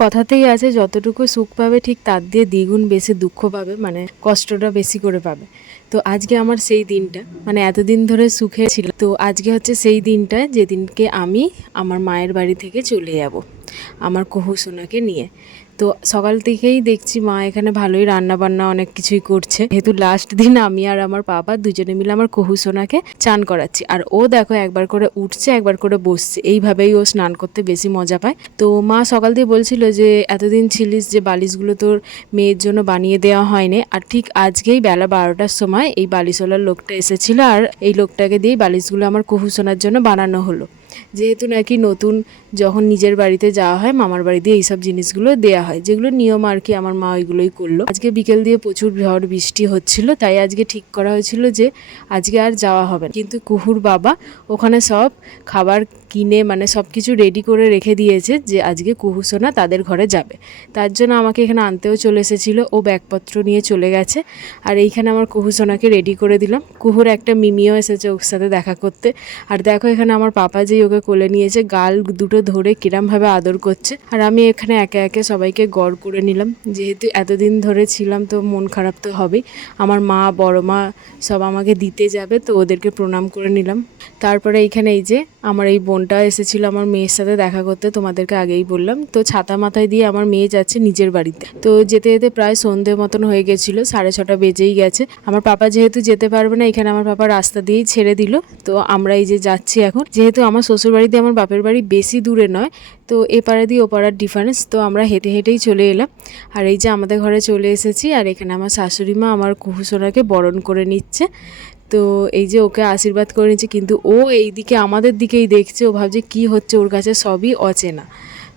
কথাতেই আছে যতটুকু সুখ পাবে ঠিক তার দিয়ে দ্বিগুণ বেশি দুঃখ পাবে, মানে কষ্টটা বেশি করে পাবে। তো আজকে আমার সেই দিনটা, মানে এতদিন ধরে সুখে ছিল, তো আজকে হচ্ছে সেই দিনটা যেদিনকে আমি আমার মায়ের বাড়ি থেকে চলে যাব আমার কহু সোনাকে নিয়ে। তো সকাল থেকেই দেখছি মা এখানে ভালোই রান্না বান্না অনেক কিছুই করছে, যেহেতু লাস্ট দিন আমি আর আমার বাবা দুজনে মিলে আমার কহু সোনাকে চান করাচ্ছি। আর ও দেখো একবার করে উঠছে একবার করে বসছে, এইভাবেই ও স্নান করতে বেশি মজা পায়। তো মা সকাল দিয়ে বলছিল যে এতদিন ছিলিস যে বালিশগুলো তোর মেয়ের জন্য বানিয়ে দেওয়া হয়নি, আর ঠিক আজকেই বেলা 12টার সময় এই বালিশওয়ালার লোকটা এসেছিল, আর এই লোকটাকে দিয়েই বালিশগুলো আমার কহু সোনার জন্য বানানো হলো। যেহেতু নাকি নতুন যখন নিজের বাড়িতে যাওয়া হয় মামার বাড়ি দিয়ে এইসব জিনিসগুলো দেওয়া হয়, যেগুলো নিয়ম আর কি, আমার মা ওইগুলোই করলো। আজকে বিকেল দিয়ে প্রচুর ঝড় বৃষ্টি হচ্ছিল, তাই আজকে ঠিক করা হয়েছিল যে আজকে আর যাওয়া হবে না। কিন্তু কুহুর বাবা ওখানে সব খাবার কিনে মানে সব কিছু রেডি করে রেখে দিয়েছে যে আজকে কুহু সোনা তাদের ঘরে যাবে। তার জন্য আমাকে এখানে আনতেও চলে এসেছিলো, ও ব্যাগপত্র নিয়ে চলে গেছে। আর এইখানে আমার কুহু সোনাকে রেডি করে দিলাম। কুহুর একটা মিমিও এসেছে ওর সাথে দেখা করতে। আর দেখো এখানে আমার পাপা যেই ওকে কোলে নিয়েছে, গাল দুটো ধরে কিরমভাবে আদর করছে। আর আমি এখানে একে একে সবাইকে গড় করে নিলাম, যেহেতু এতদিন ধরে ছিলাম তো মন খারাপ তো হবেই। আমার মা বড় মা সব আমাকে দিতে যাবে, তো ওদেরকে প্রণাম করে নিলাম। তারপরে এইখানে এই যে আমার এই বোনটা এসেছিল আমার মেয়ের সাথে দেখা করতে, তোমাদেরকে আগেই বললাম। তো ছাতা মাথায় দিয়ে আমার মেয়ে যাচ্ছে নিজের বাড়িতে। তো যেতে যেতে প্রায় সন্ধে মতন হয়ে গেছিলো, 6:30 বেজেই গেছে। আমার পাপা যেহেতু যেতে পারবে না, এখানে আমার পাপা রাস্তা দিয়েই ছেড়ে দিল। তো আমরা এই যে যাচ্ছি এখন, যেহেতু আমার শ্বশুর বাড়ি দিয়ে আমার বাপের বাড়ি বেশি দূরে নয়, তো এপারে দিয়ে ওপাড়ার ডিফারেন্স, তো আমরা হেঁটে হেঁটেই চলে এলাম। আর এই যে আমাদের ঘরে চলে এসেছি, আর এখানে আমার শাশুড়ি মা আমার কুহু সোনাকে বরণ করে নিচ্ছে। তো এই যে ওকে আশীর্বাদ করে নিচ্ছে, কিন্তু ও এই দিকে আমাদের দিকেই দেখছে, ও ভাবছে কি হচ্ছে, ওর কাছে সবই অচেনা,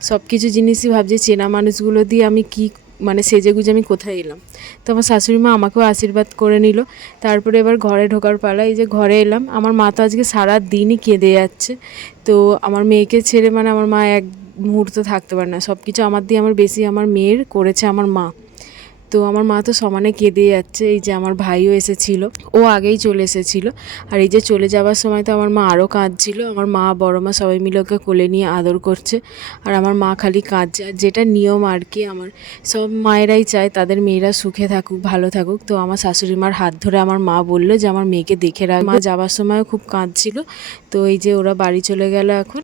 সব কিছু জিনিসই ভাবছে চেনা মানুষগুলো দিয়ে আমি কি মানে সেজেগুজে আমি কোথায় এলাম। তো আমার শাশুড়ি মা আমাকেও আশীর্বাদ করে নিল। তারপরে এবার ঘরে ঢোকার পালা, এই যে ঘরে এলাম। আমার মা তো আজকে সারা দিনই কেঁদে যাচ্ছে। তো আমার মেয়েকে ছেড়ে মানে আমার মা এক মুহূর্ত থাকতে পারে না, সব কিছু আমার দিয়ে আমার বেশি আমার মেয়ের করেছে আমার মা। তো আমার মা তো সমানে কেঁদে যাচ্ছে। এই যে আমার ভাইও এসেছিল, ও আগেই চলে এসেছিল। আর এই যে চলে যাওয়ার সময় তো আমার মা আরও কাঁদছিল। আমার মা বড় মা সবাই মিলে ওকে কোলে নিয়ে আদর করছে, আর আমার মা খালি কাঁদছে। আর যেটা নিয়ম আর কি, আমার সব মায়েরাই চায় তাদের মেয়েরা সুখে থাকুক, ভালো থাকুক। তো আমার শাশুড়ি মার হাত ধরে আমার মা বললো যে আমার মেয়েকে দেখে রাখ। মা যাওয়ার সময়ও খুব কাঁদছিল। তো এই যে ওরা বাড়ি চলে গেল এখন।